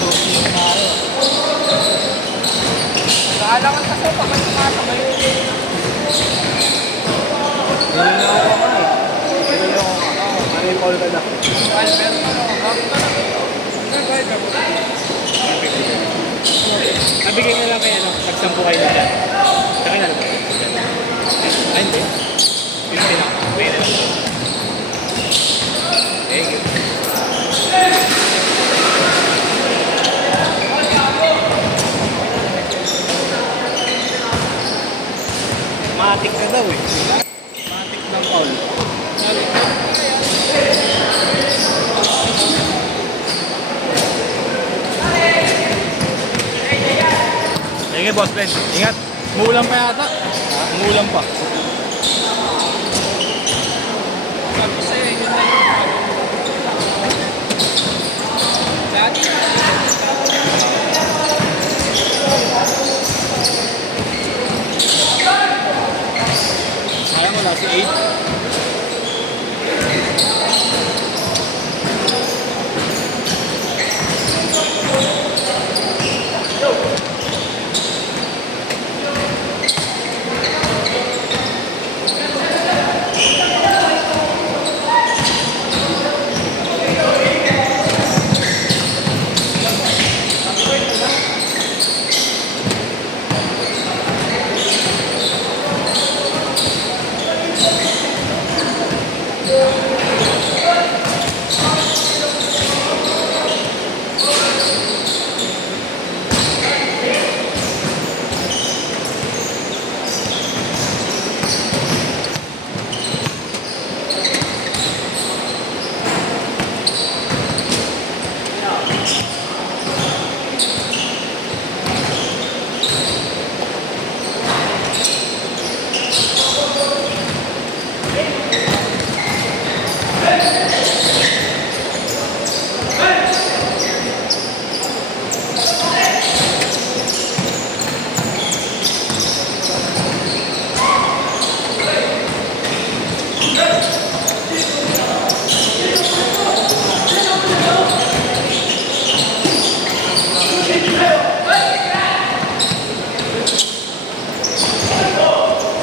Tuki yung tayo. Nakalangan kasi pag may sumasabay. Hindi na ako ka eh. Hindi na ako ka. Ano yung call ka na? Albert, bakit ka lang? Nag-guide ako. Nabigay na lang kayo, no? Nagsampo kayo na dyan. Saka na lang. Ay, hindi. 50 na. Pwede na lang. Thank you. Matik ka daw eh. Matik ng call. Sige, boss Ben. Ingat. Umuulan pa yata. Umuulan pa. Sabi sa'yo, yun na yung dati. Sayang wala si 8.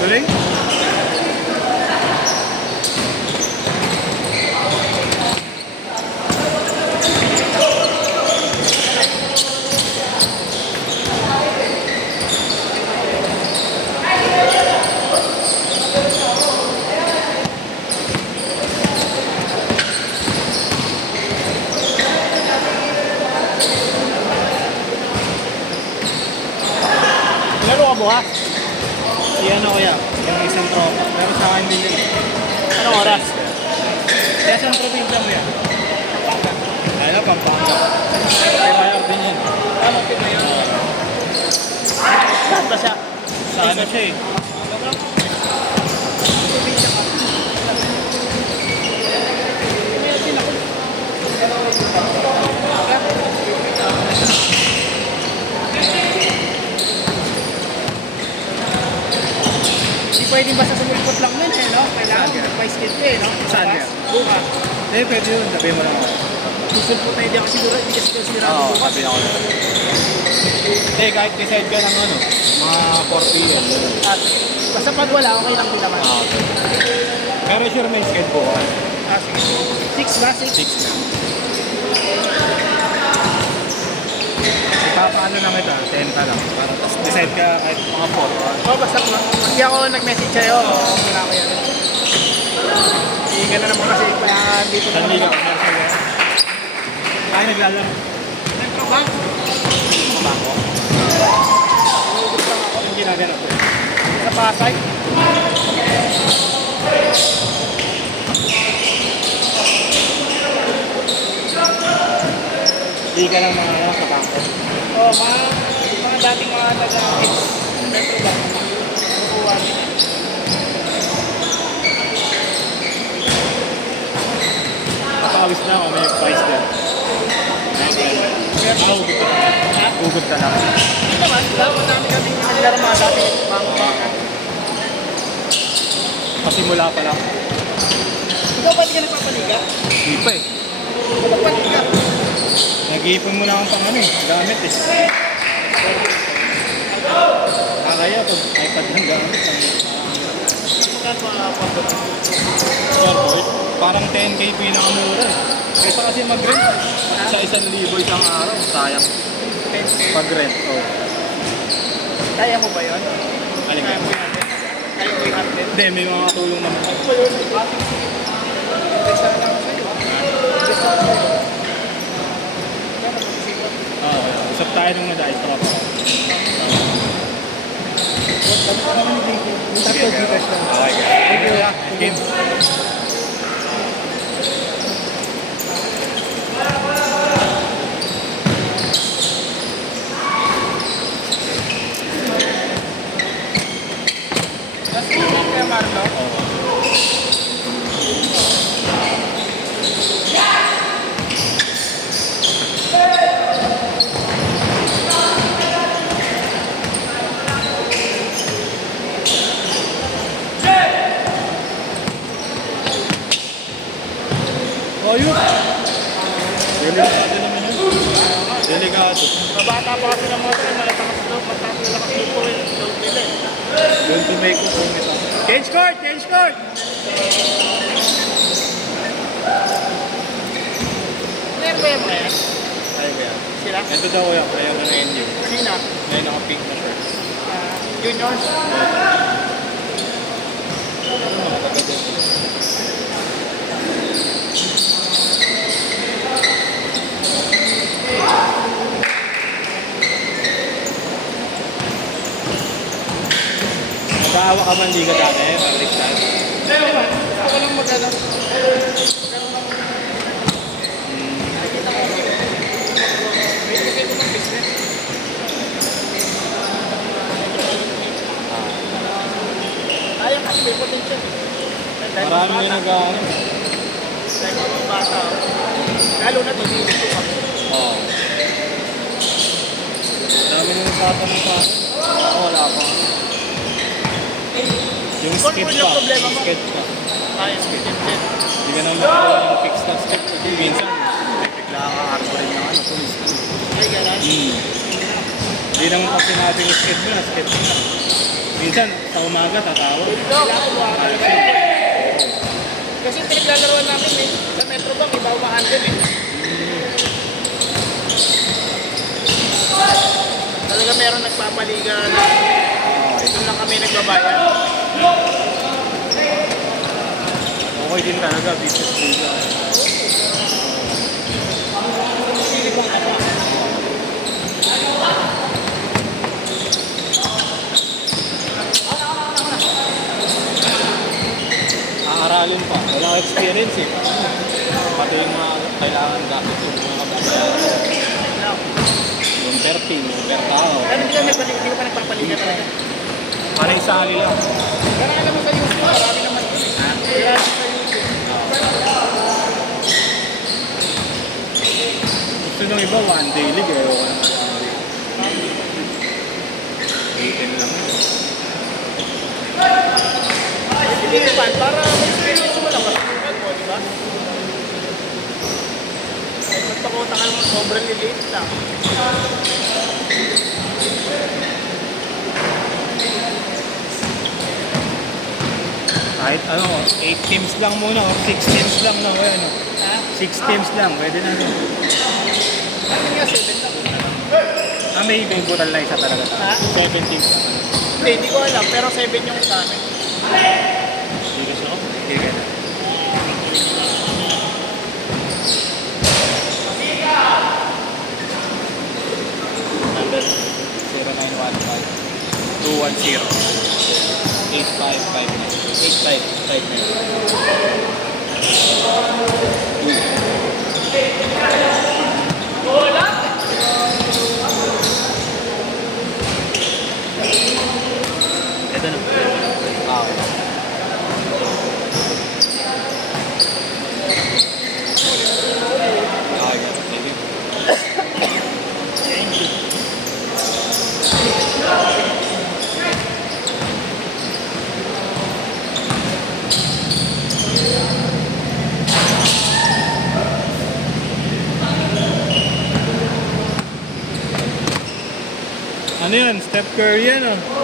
Galing? Laro ka bukas? Yan ako yan. Yung isang tropa. Pero sa akin din yun. Anong oras? Kaya saan probinsya mo yan? Ayaw, Pampanga. Kaya mayor din yun. Ano, pinayon? Saan ba siya? Sa ano siya eh? Hindi pwedeng basta sumulpot lang nun eh, no? Kailangan may skill ka eh, no? Saan yan? Bukas. Eh, pwede yun. Sabihin mo lang ako. Susulpot na hindi ako siguro, hindi kasi sira Oo, bukas. sabihin ako lang. Eh, kahit decide ka ng ano, mga 4 p.m. At basta pag wala, okay lang din naman. Ah, okay. Pero sure may skate po. Ah, sige. 6 ba? 6? 6 na. Ipapaano na kita, 10 ka lang. Para tapos decide ka kahit mga 4. Oo, basta hindi ako nag-message sa'yo. Wala ko yan. Hindi ka na naman kasi dito na Saan naman. ka commercial yan? Ay, naglalaro. Nagtrabaho. Bako. Nagugod lang ako. Yung ginaganap ko. Sa Pasay. Hindi ka lang mga ano, sa bangko. Oo, mga dating mga taga-kids. Metro ba? Nakukuha din. Nakakawis na ako, may price din. Hugot ka lang. Hugot ka lang. Hindi naman, dami kami naglaro mga dati. Bangko. Pasimula pa lang. Ikaw ba't ka nagpapaliga? Hindi pa eh. Nagpapaliga. Nag-iipon mo na akong pang ano eh, gamit eh. Kaya pag iPad lang gamit. Scoreboard, parang 10K pinakamura eh. Kaysa kasi mag-rent, sa 1,000 isang araw, sayang. 10K. Pag-rent, oh. Kaya mo ba yun? Alin Kaya ka? mo yan. Kaya mo yung hardware. Hindi, may mga tulong naman. Ano ba yun? Basta na lang ako sa'yo. Basta na sa'yo. Kaya na mag-isipan. Oo, usap tayo nung nadayos pa ako. Tatlo Gcash lang. Okay, Thank you. game. Last email kaya Marlo. Oh, yun. Delikado naman yun. Delikado. Mabata pa kasi ng mga tayo, malatakas daw, matapos na kasi po yung daw nila eh. Going to make ko kung ito. Change court! Change court! Meron ba yung mga yan? Ay, kaya. Sila? Ito daw yan, kaya ko na NU. Sina? May naka-pink na shirt. Juniors? Nag-aawa ka man liga dati, pag-restart. Hindi naman. Gusto ko lang mag-ano. Nakikita ko kasi. May bigay ko ng business. Ayaw kasi may potential. Marami yung nag-aawa. Dahil mga bata. Lalo na to, dito pa. Oo. Marami nang nagtatanong sa akin. Ako wala pa. Yung Kung skip ano pa. problema mo? Skip pa. Kaya speaking din. Hindi ka nang makakuha ng fix na skip. Kasi minsan, bigla ka arborin na ano. Tulis. Ay, gano'n. Hindi naman kasi natin yung skip na. Skip na. Minsan, sa umaga, tatawag. Kailangan mo ako talaga. Kasi pinaglalaroan namin eh. Sa Metro Bank, iba umahandle eh. Talaga meron nagpapaligan. Doon lang kami nagbabayan. Okay din talaga, business liga. Silipong ka pa. Aaralin pa. Wala akong experience eh. Pati yung mga kailangan gamit yung mga kababayan. Yung 30, yung per tao. Pero hindi ka pa nagpapaligan talaga. Parang sali lang. Pero alam mo sa YouTube, marami naman ito eh. Kaya sa YouTube. Gusto nung iba, one day league eh. Ayoko naman one day. 8 lang. Hindi naman, para may experience mo lang, masukan mo, di ba? Kahit magpakota ka naman, sobrang liliit lang. Kahit ano, 8 teams lang muna o 6 teams lang na. Ano, Ha? 6 teams lang, pwede na. Bakit nga 7 lang? May butal na isa talaga. Ha? 7 teams lang. Hindi ko alam, pero 7 yung sa amin. Hindi kasi ako. Hindi ka na. Number 0915 210 8559. Ito na. Ano yan? Steph Curry yan, oh.